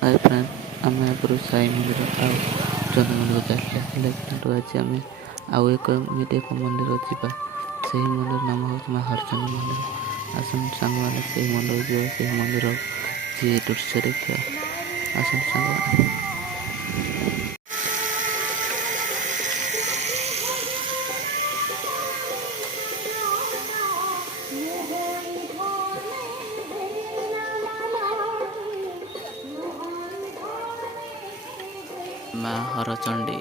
High friend, ଆମେ ଆଗରୁ ସାଇ ମନ୍ଦିର ଆଉ ଚଣ୍ଡୀ ମନ୍ଦିର ଯାଇଥିଲେ, ହେଲେ କିନ୍ତୁ ଆଜି ଆମେ ଆଉ ଏମିତି ଏକ ମନ୍ଦିର ଯିବା। ସେହି ମନ୍ଦିର ନାମ ହେଉଛି ମା ହରଚଣ୍ଡୀ ମନ୍ଦିର। ଆସନ୍ତୁ ସାଙ୍ଗମାନେ ସେହି ମନ୍ଦିର ଯିବା, ସେହି ମନ୍ଦିର ଯିଏ ଦୃଶ୍ୟ ଦେଖିବା। ଆସନ୍ତୁ ସାଙ୍ଗମାନେ। ମା ହରଚଣ୍ଡୀ।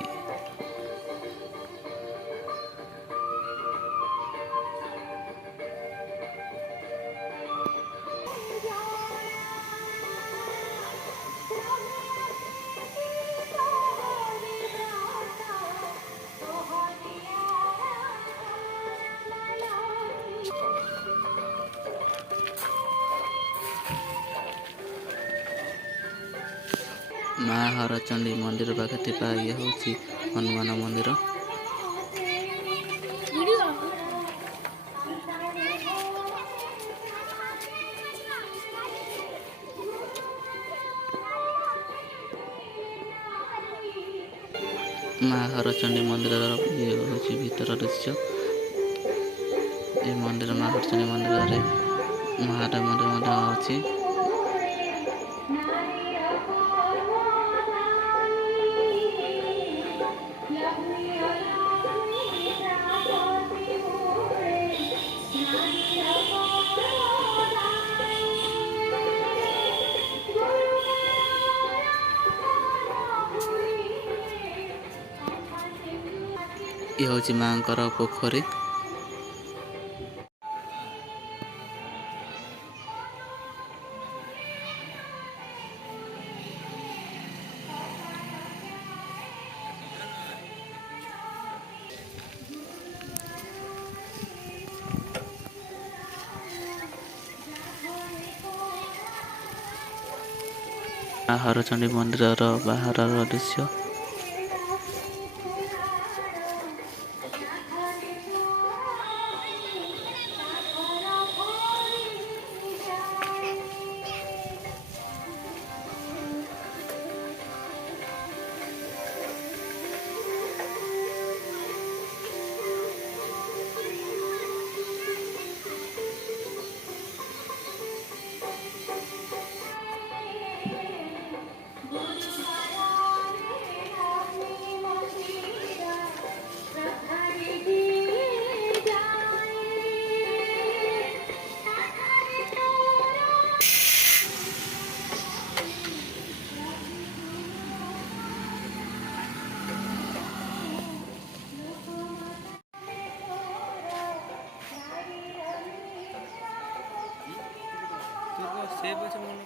ମା ହରଚଣ୍ଡୀ ମନ୍ଦିର ପାଖରେ ଥିବା ଇଏ ହେଉଛି ହନୁମାନ ମନ୍ଦିର। ମା ହରଚଣ୍ଡୀ ମନ୍ଦିରର ଇଏ ହେଉଛି ଭିତର ଦୃଶ୍ୟ। ଏ ମନ୍ଦିର ମା ହରଚଣ୍ଡୀ ମନ୍ଦିରରେ ମହାଦେବ ମନ୍ଦିର ମଧ୍ୟ ଅଛି। ଇଏ ହେଉଛି ମାଙ୍କର ପୋଖରୀ। ମା ହରଚଣ୍ଡୀ ମନ୍ଦିରର ବାହାରର ଦୃଶ୍ୟ।